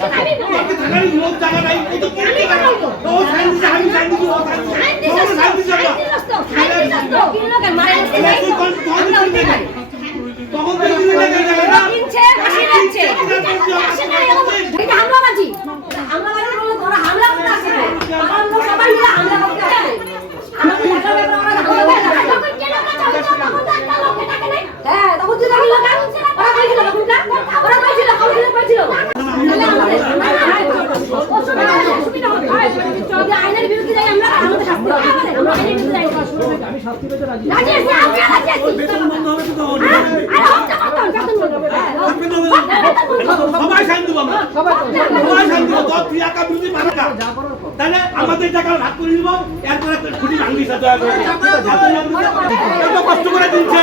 सांगितलं শাস্তি পেতে তো আরে আমাদের টাকা ভাগ করে নিব? এরপরে খুঁটি ভাঙলি সাথে কষ্ট করে দিচ্ছে।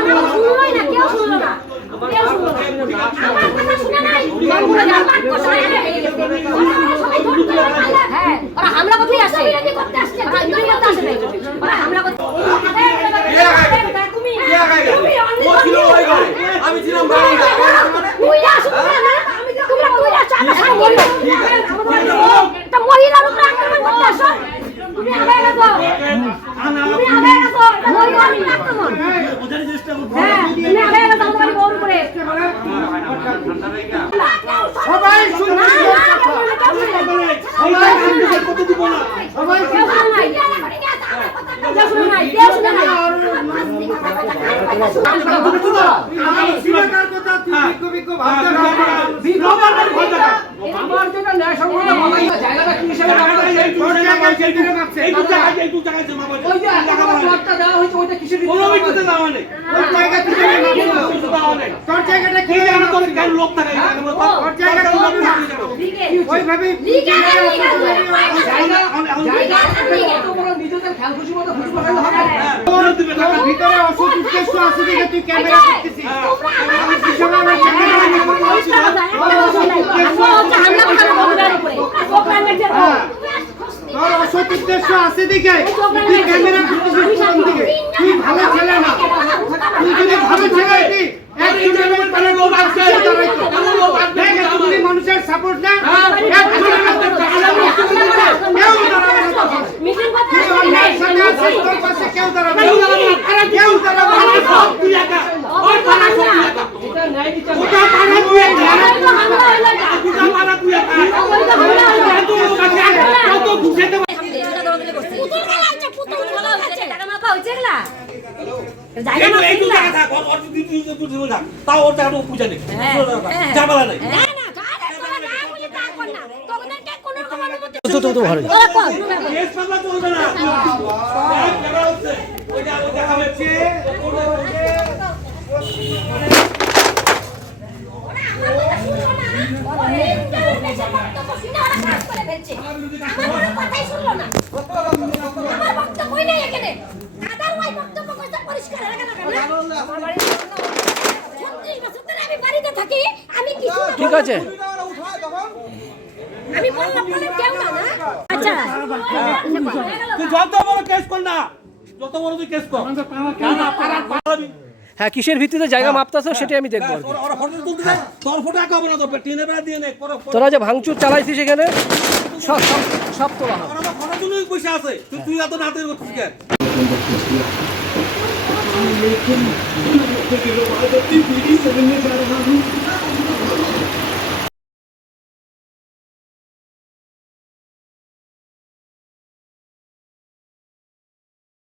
আমার যেটা ন্যায় সংগ্রহ জায়গাটা কি হিসেবে ওইভাবে নিজেদের খেয়াল খুশি মতো খুশি পছন্দ হবে ফেরত দিবে টাকা ভিতরে অসুখ উদ্দেশ্য আছে দেখে তুই ক্যামেরা করতেছিস। তোর অসৎ উদ্দেশ্য আছে দেখে তুই ক্যামেরা করতেছিস। হ্যাঁ। কোন দিকে? তুই ভালো ছেলে না। তুই যদি ভালো ছেলে একজনের তাহলে রোগ আসছে তারাই তো তাও ওর জায়গাটা পূজা নেই। ঝামেলা কথাই শুনলো না। আছে? হ্যাঁ কিসের ভিত্তিতে জায়গা মাপতাছ সেটাই আমি দেখব তোরা যে ভাঙচুর চালাইছিস সেখানে সব তোলা আছে। তুই এত নাতে